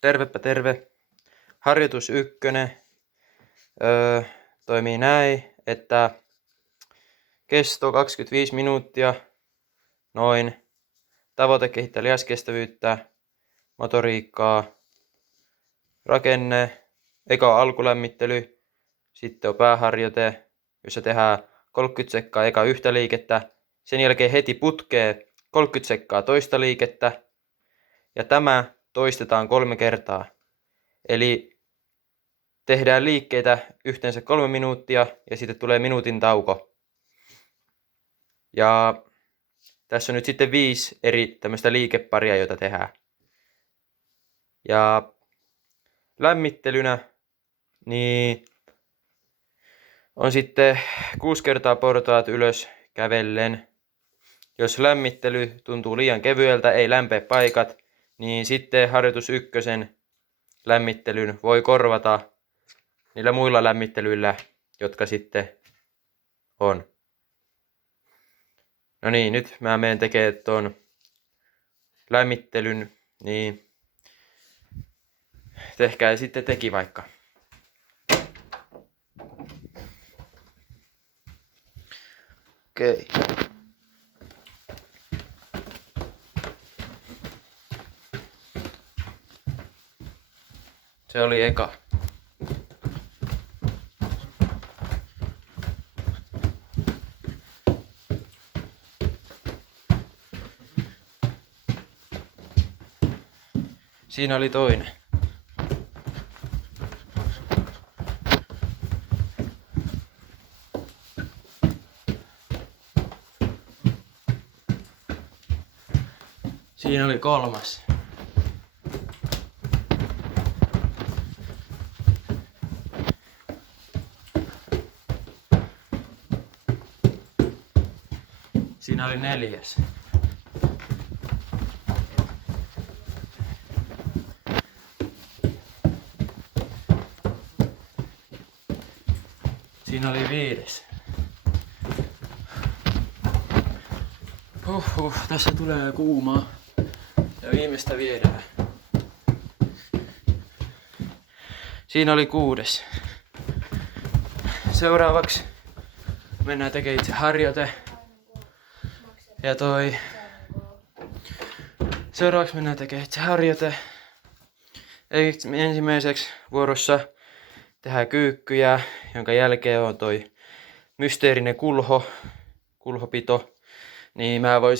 Tervepä terve. Harjoitus 1 toimii näin, että kesto 25 minuuttia, noin. Tavoite kehittää lihaskestävyyttä, motoriikkaa, rakenne, eka alkulämmittely, sitten on pääharjoite, jossa tehdään 30 sekkaa eka yhtä liikettä, sen jälkeen heti putkee 30 sekkaa toista liikettä, ja tämä toistetaan 3 kertaa. Eli tehdään liikkeitä yhteensä 3 minuuttia ja sitten tulee minuutin tauko. Ja tässä on nyt sitten 5 eri tämmöistä liikeparia, joita tehdään. Ja lämmittelynä niin on sitten 6 kertaa portaat ylös kävellen. Jos lämmittely tuntuu liian kevyeltä, ei lämpeä paikat, niin sitten harjoitus 1 lämmittelyn voi korvata niillä muilla lämmittelyillä, jotka sitten on. No niin, nyt mä menen tekemään tuon lämmittelyn, niin tehkää sitten teki vaikka. Okei. Se oli eka. Siinä oli toinen. Siinä oli kolmas. Siinä oli neljäs. Siinä oli viides. Tässä tulee kuumaa. Ja viimeistä viedään. Siinä oli kuudes. Seuraavaksi mennään tekemään itse harjoite. Ja seuraavaksi mennään tekemään itse harjoite. Ensimmäiseksi vuorossa tehdään kyykkyjä, jonka jälkeen on toi mysteerinen kulhopito. Niin me voi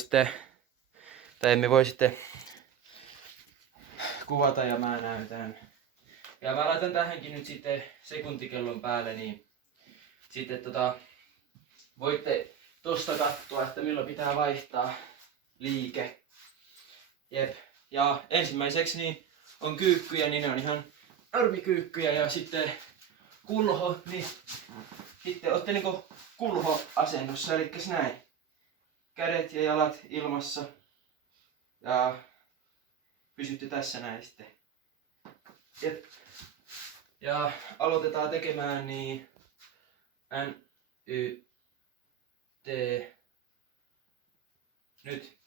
sitten kuvata ja mä näytän. Ja mä laitan tähänkin nyt sitten sekuntikellon päälle, niin sitten voitte tosta katsoa, että milloin pitää vaihtaa liike. Jep. Ja ensimmäiseksi niin on kyykkyjä, niin ne on ihan armikyykkyjä, ja sitten kulho, niin sitten ootte niinku kulhoasennossa, eli näin. Kädet ja jalat ilmassa. Ja pysytte tässä näin sitten. Jep. Ja aloitetaan tekemään niin N, Y, T. Nyt.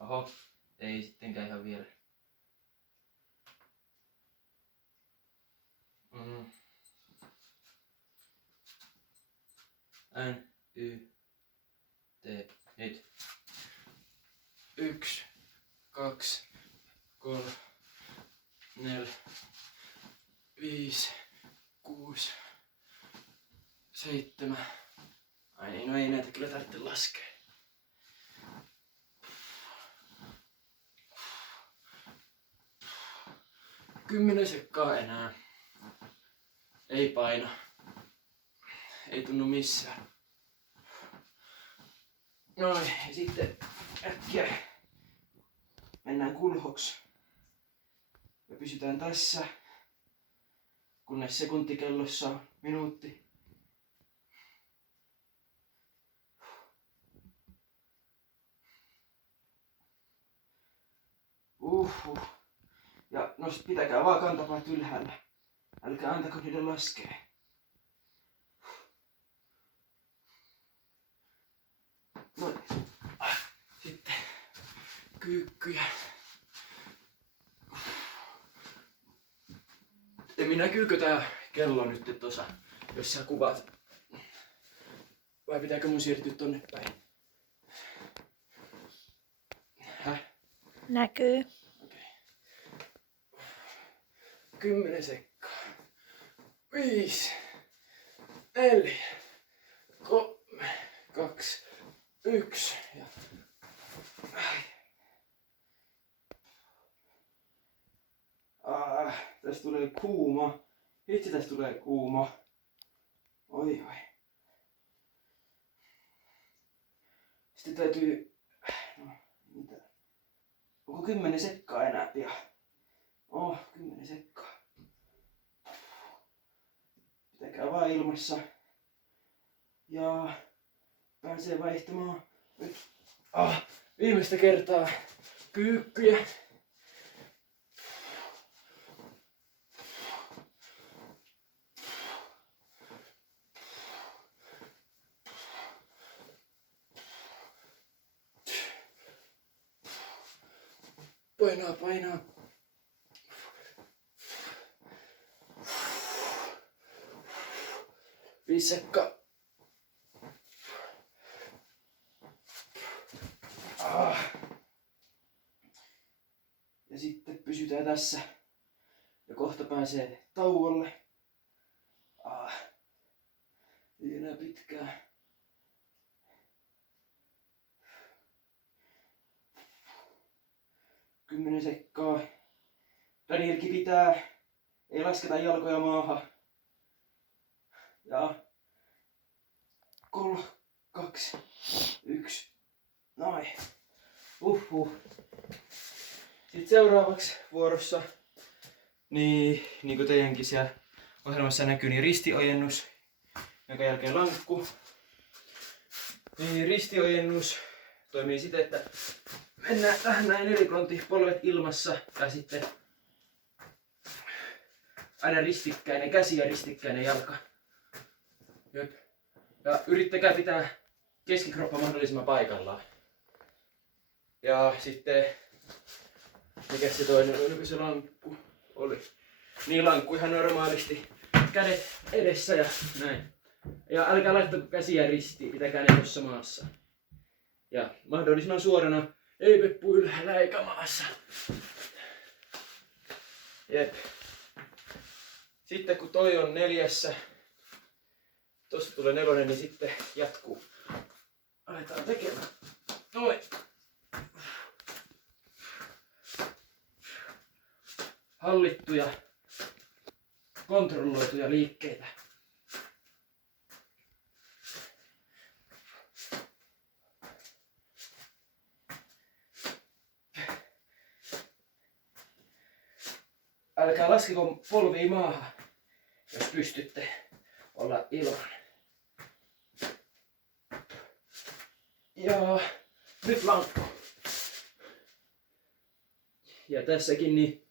Oho, ei sittenkään ihan vielä. N, Y, T. Nyt. 1, 2, 3, 4, 5, 6, 7. Ai niin, no ei näitä kyllä tarvitse laskea. 10 sekkaa enää. Ei paina. Ei tunnu missään. Noin, ja sitten äkkiä mennään kulhoksi. Ja pysytään tässä, kunnes sekuntikellossa on minuutti. Ja no sit pitäkää vaan kantapaat ylhäällä. Älkää antako niiden laskea. Noin. Sitten kyykkyjä. Temi, näkyykö tää kello nyt tuossa, jos sä kuvaat? Vai pitääkö mun siirtyä tonne päin? Häh? Näkyy. Okei. 10 sekkaa. 5, 4, 3, 2, 1 ja... Tästä tulee kuuma. Hitsi, tästä tulee kuuma. Oi oi. Sitten täytyy... No, mitä? Onko 10 sekkaa enää pian? 10 sekkaa. Pitäkää vaan ilmassa. Ja pääsee vaihtamaan nyt viimeistä kertaa kyykkyjä. Painaa. 5 sekkaa. Ja sitten pysytään tässä. Ja kohta pääsee tauolle. Ei enää pitkään. Kymmenen sekkaa. Danielkin pitää. Ei lasketa jalkoja maahan. Ja 3, 2, 1. Noin. Sitten seuraavaksi vuorossa, niin kuin teidänkin siellä ohjelmassa näkyy, niin ristiojennus, jonka jälkeen lankku. Niin ristiojennus toimii siten, että mennään tähän näin nelikontti, polvet ilmassa ja sitten aina ristikkäinen käsi ja ristikkäinen jalka. Jep. Ja yrittäkää pitää keskikroppa mahdollisimman paikallaan. Ja sitten, mikä se toinen, oliko se lankku? Oli. Niin, lankku ihan normaalisti. Kädet edessä ja näin. Ja älkää laittako käsiä ristiin, pitäkää ne tuossa maassa. Ja mahdollisimman suorana, ei peppu ylhäällä eikä maassa. Jep. Sitten kun toi on 4, tosta tulee 4, niin sitten jatkuu. Aletaan tekemään. Noin. Hallittuja, kontrolloituja liikkeitä. Älkää laskeko polvia maahan, jos pystytte olla ilman. Ja nyt lankku. Ja tässäkin niin,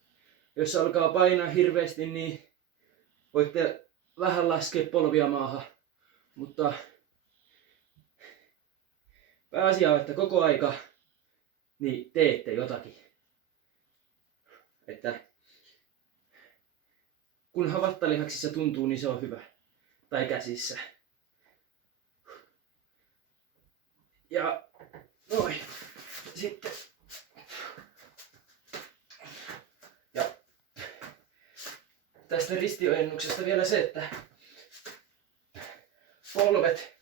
jos alkaa painaa hirveästi, niin voitte vähän laskea polvia maahan. Mutta pääasia on, että koko aika niin teette jotakin. Että kunhan vattalihaksissa tuntuu, niin se on hyvä. Tai käsissä. Ja noin. Sitten. Ja tästä ristiojennuksesta vielä se, että polvet,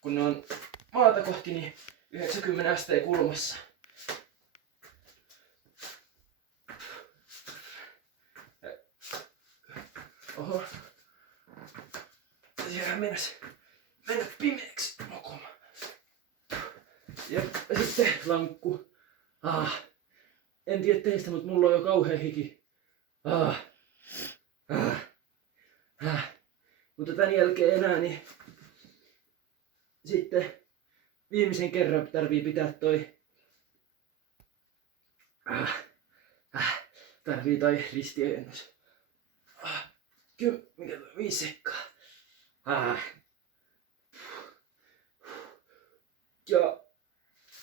kun ne on maata kohti, niin 90 asteen kulmassa. Oho. Siellä mennä pimeäksi mokomaan. Ja sitten lankku. En tiedä teistä, mutta mulla on jo kauhea hiki. Mutta tän jälkeen enää, niin sitten viimeisen kerran tarvii pitää toi tarvii toi ristiojennus. 5 sekkaa. Ja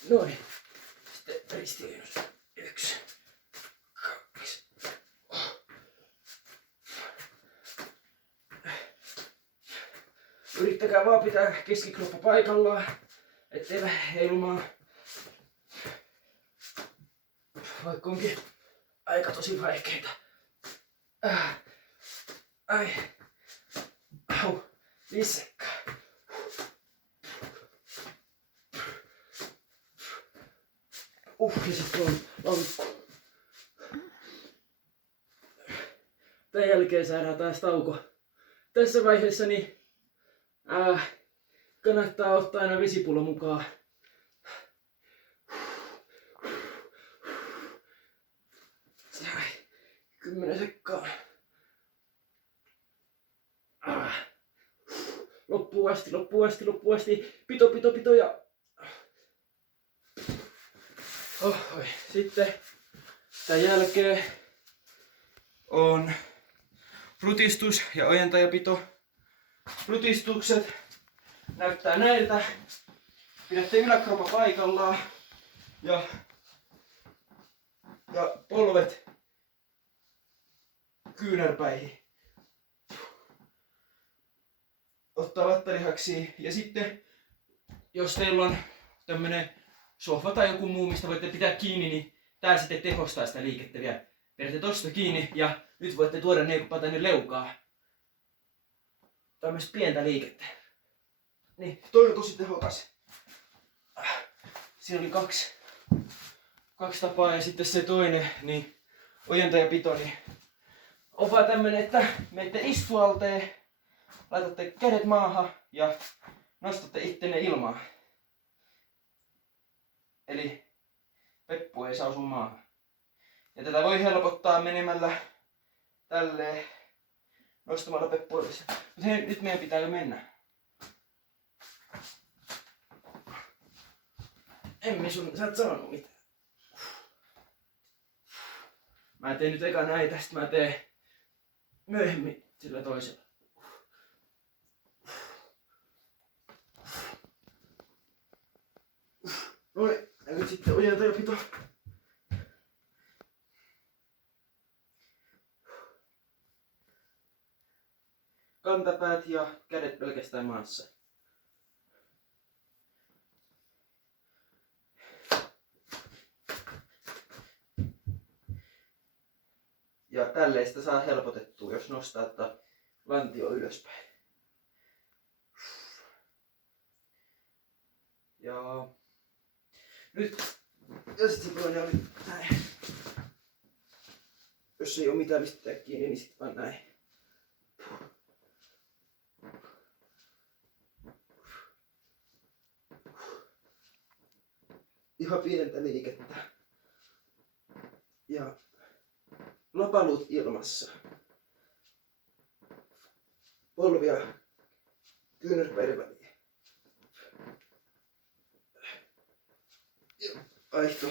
noin. Sitten ristiojennus. 1, 2. Yrittäkää vaan pitää keskikroppa paikallaan, ettei lähde heilumaan. Vaikka onkin aika tosi vaikeeta. Ai. Au. Lisekka. Ja sitten on laukku. Tän jälkeen saadaan taas tauko. Tässä vaiheessa niin kannattaa ottaa aina vesipullo mukaan. 10 sekkaa. Loppuun asti. Pito ja... Sitten tämän jälkeen on rutistus ja ojentajapito. Rutistukset näyttää näiltä. Pidätte yläkropa paikallaan ja polvet kyynärpäihin. Ottaa vattalihaksia ja sitten jos teillä on tämmönen sohva tai joku muu, mistä voitte pitää kiinni, niin tää sitten tehostaa sitä liikettä vielä. Pidätte tosta kiinni ja nyt voitte tuoda neukupaa tänne leukaan. Tämmöistä pientä liikettä. Niin, toi on tosi tehokas. Siinä oli kaksi tapaa ja sitten se toinen, niin ojentajapito, niin on vaan tämmönen, että menette istualteen, laitatte kädet maahan ja nostatte ittenne ilmaan. Eli peppu ei saa osua maahan. Ja tätä voi helpottaa menemällä tälleen nostamalla peppua yhdessä. Mutta hei, nyt meidän pitää jo mennä. Emmi, sä et sanonut mitään. Mä teen nyt eka näitä, sit mä teen myöhemmin sillä toisella. Noin, ja nyt sitten ojentajapito. Kantapäät ja kädet pelkästään maassa. Ja tälleen sitä saa helpotettua, jos nostaa lantio ylöspäin. Ja nyt, ja sitten se toinen oli näin. Jos ei ole mitään mistä pitää kiinni, niin sitten vaan näin. Ihan pientä liikettä. Ja lopalut ilmassa. Polvia kyynärpäiden väliin. Ja vaihto.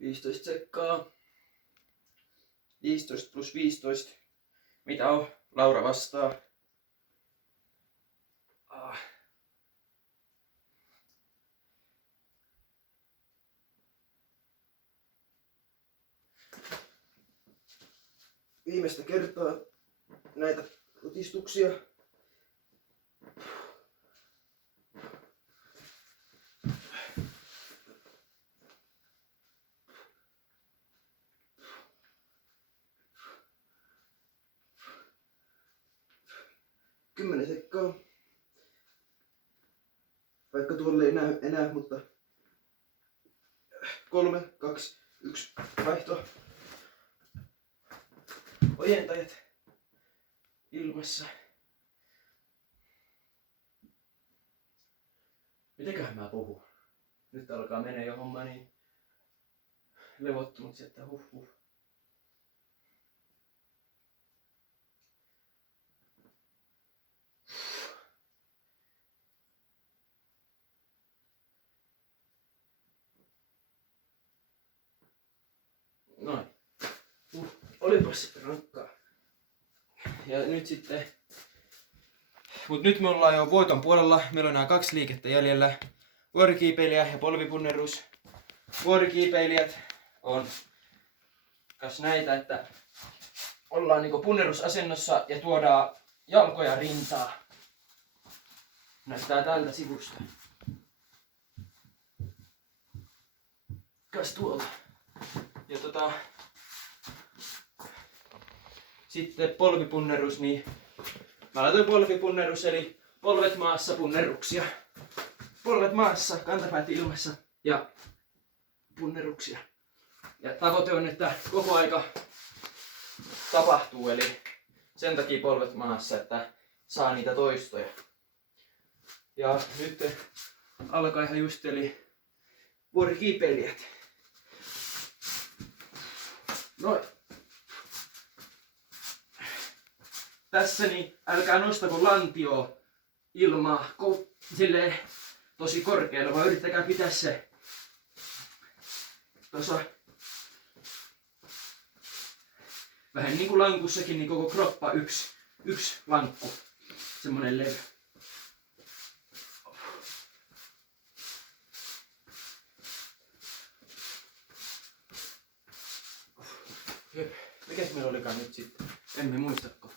Viisitoista sekkaa. 15 plus 15. Mitä on? Laura vastaa. Viimeistä kertaa näitä rutistuksia. Kymmenen sekkaa. Vaikka tuolle ei näy enää, mutta 3, 2, 1, vaihto. Ojentajat ilmassa. Mitenköhän mä puhun? Nyt alkaa menee jo homma niin levottomaksi, että huh. Noin. Olipas sitten rankkaa. Ja nyt sitten... Mut nyt me ollaan jo voiton puolella. Meillä on nämä 2 liikettä jäljellä. vuorikiipeilijä ja polvipunnerus. Vuorikiipeilijät on kas näitä, että ollaan niinku punnerusasennossa ja tuodaan jalkoja rintaa. Näyttää tältä sivusta. Kas tuolta. Ja sitten polvipunnerus, niin mä laitoin polvipunnerus eli polvet maassa punneruksia. Polvet maassa, kantapäät ilmassa ja punneruksia. Ja tavoite on, että koko aika tapahtuu, eli sen takia polvet maassa, että saa niitä toistoja. Ja nyt alkaa ihan just, eli vuorikiipeilijät. Noin. Tässä niin älkää nostako lantioa ilmaa silleen tosi korkealla, vaan yrittäkää pitää se tuossa vähän niin kuin lankussakin, niin koko kroppa yksi lankku. Semmonen levy. Mikäs meillä olikaan nyt sitten? Emme muistako.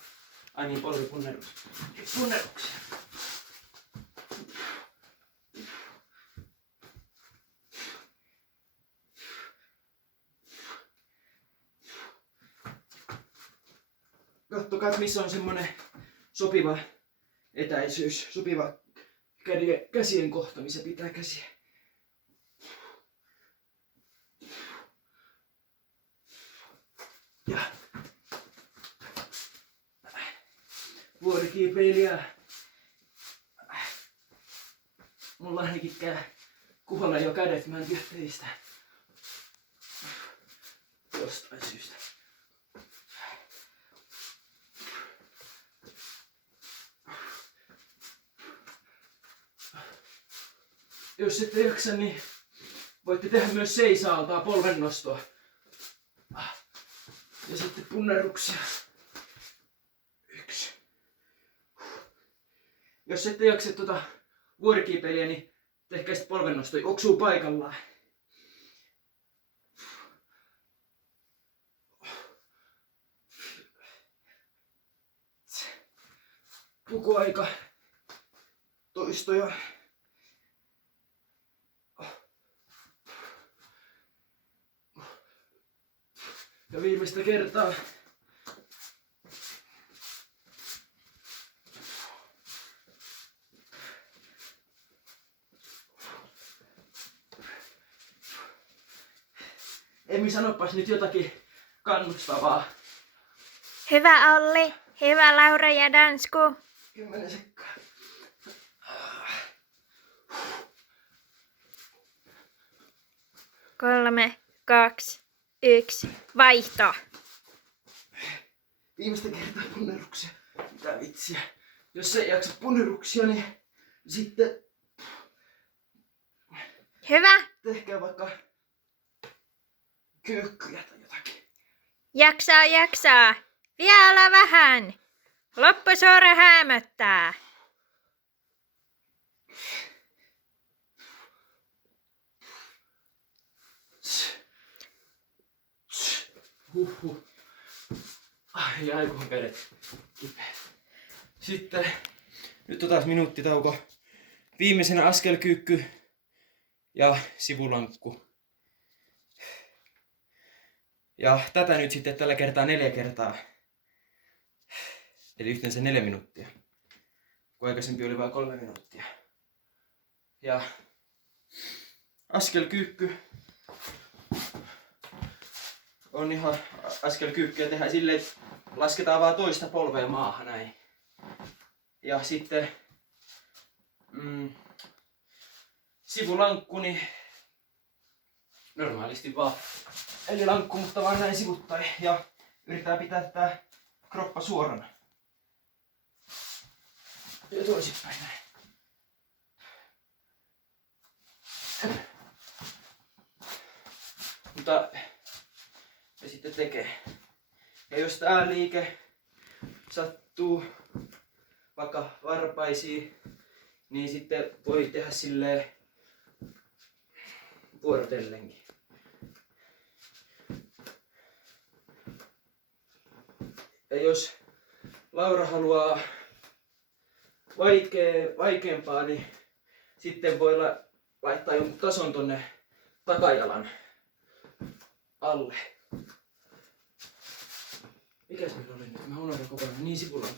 Ai niin, polvipunnerus. Punneruksia. Kattokaa, missä on semmonen sopiva etäisyys, sopiva käsien kohta, missä pitää käsiä. Ja vuorikiipeilijä. Mulla ainakin kuholla jo kädet, mä en tiedä teistä. Jostain syystä. Jos ette jaksa, niin voitte tehdä myös seisaaltaa polvennostoa. Ja sitten punneruksia. 1. Jos ette jaksa vuorikiipeilijä, niin tehkää sitten polvennostoa. Oksuu paikallaan. Koko aika toistoja. Ja viimeistä kertaa. Emmi, sanopas nyt jotakin kannustavaa. Hyvä Olli, hyvä Laura ja Dansku. 10 sekkaa. 3, 2, 1, vaihto. Viimeistä kertaa punneruksia. Mitä vitsiä. Jos ei jaksa punneruksia, niin sitten Hyvä. tehkää vaikka kyykkyjä tai jotakin. Jaksaa. Vielä vähän. Loppusuora häämöttää. Huhhuh. Ai kun kädet kipeät. Sitten nyt on taas minuuttitauko. Viimeisenä askelkyykky ja sivulankku. Ja tätä nyt sitten tällä kertaa 4 kertaa. Eli yhteensä 4 minuuttia. Kun aikaisempi oli vain 3 minuuttia. Ja askelkyykky on ihan askelkyykkyä tehdään silleen, että lasketaan vaan toista polvea maahan näin. Ja sitten sivulankku, niin normaalisti vaan eli lankku, mutta vaan näin sivuttain. Ja yritetään pitää tää kroppa suorana. Ja toisinpäin näin. Mutta ja sitten tekee. Ja jos tää liike sattuu vaikka varpaisiin, niin sitten voi tehdä silleen vuorotellenkin. Ja jos Laura haluaa vaikeampaa, niin sitten voi laittaa jonkun tason tonne takajalan alle. Mikäs meillä oli nyt? Mä unohdan kokonaan. Niin, sipulan.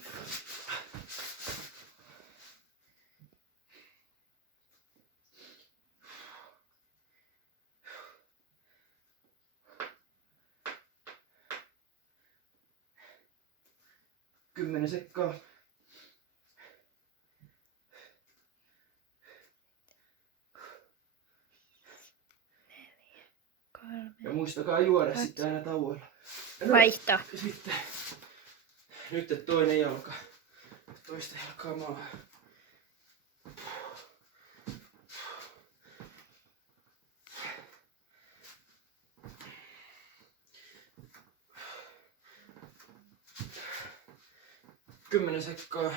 Kymmenen sekkaa. Ja muistakaa juoda sitten aina tauolla. Vaihto. Sitten nyt toinen jalka. Toista jalkaa maahan. Kymmenen sekkaa.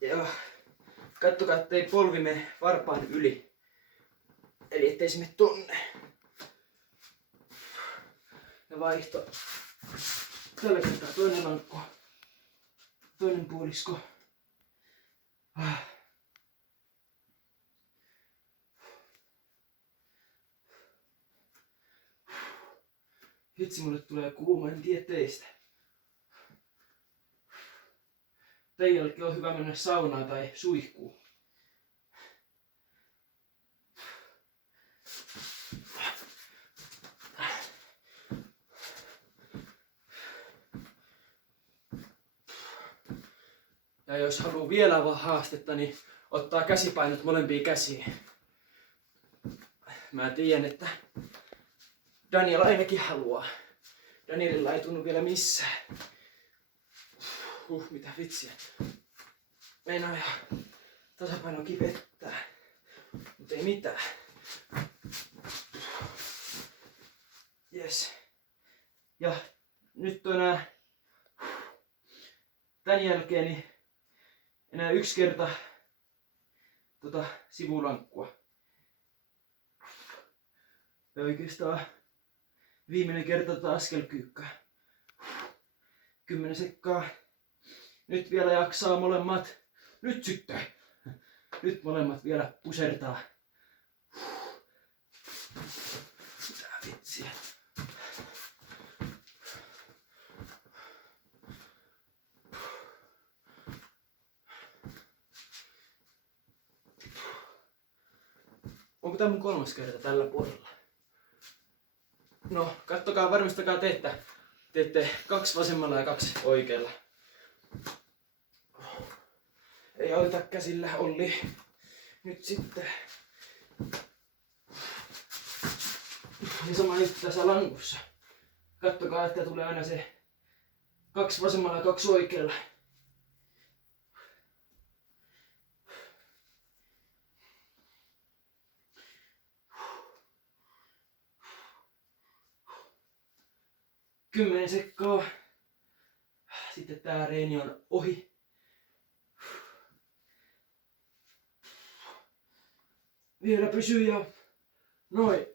Ja kattokaa, ettei polvi mene varpaan yli. Eli ettei se mene tonne. Ja vaihto. Tällä kertaa toinen lankku. Toinen puolisko. Hitsi, mulle tulee kuuma, en tiedä teistä. Teillekin on hyvä mennä saunaan tai suihkuun. Ja jos haluaa vielä haastetta, niin ottaa käsipainot molempiin käsiin. Mä tiedän, että Daniel ainakin haluaa. Danielilla ei tunnu vielä missään. Mitä vitsiä. Meinaa ihan tasapaino kipettää. Mut ei mitään. Yes. Ja nyt on tän jälkeen niin enää yksi kerta sivulankkua. Ja oikeastaan viimeinen kerta askelkyykkää. 10 sekkaa. Nyt vielä jaksaa molemmat. Nyt sitten. Nyt molemmat vielä pusertaa. Mitä vitsiä. Onko tää mun 3. kerta tällä puolella? No, kattokaa, varmistakaa te, että teette 2 vasemmalla ja 2 oikealla. Ei auta käsillä, Olli. Nyt sitten. Ja sama nyt tässä lankussa. Kattokaa, että tulee aina se 2 vasemmalla ja 2 oikealla. Kymmenen sekkaa. Sitten tää reeni on ohi. Vielä pysyy ja noin.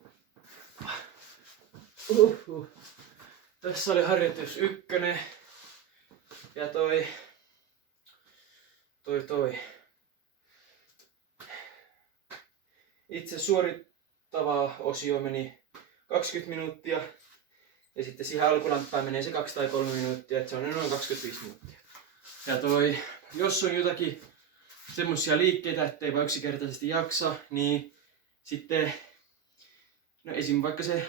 Tässä oli harjoitus 1. Ja toi. Itse suorittava osio meni 20 minuuttia. Ja sitten siihen alkulämpään menee se 2 tai 3 minuuttia, että se on noin 25 minuuttia. Ja jos on jotakin semmosia liikkeitä, ettei vaan yksinkertaisesti jaksa, niin sitten, no esim. Vaikka se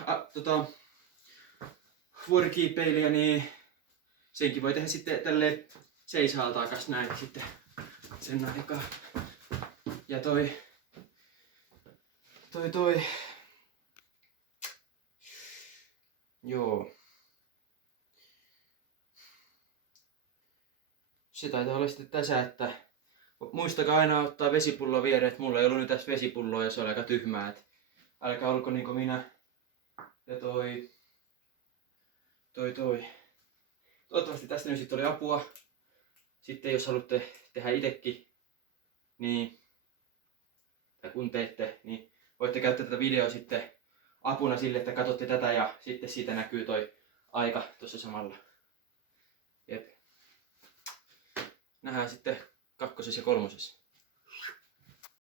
vuorikiipeilijä, niin senkin voi tehdä sitten tälleen seishaaltaakas näin sitten sen aikaa. Ja joo. Se taitaa olla sitten tässä, että muistakaa aina ottaa vesipullo viereen, että mulla ei ollut nyt tässä vesipulloa ja se oli aika tyhmää, että älkää olko niinku minä. Ja toivottavasti tästä nyt sitten oli apua. Sitten jos haluatte tehdä itekin, niin ja kun teette, niin voitte käyttää tätä videoa sitten apuna sille, että katsotte tätä ja sitten siitä näkyy toi aika tuossa samalla. Jep. Nähdään sitten 2. ja 3.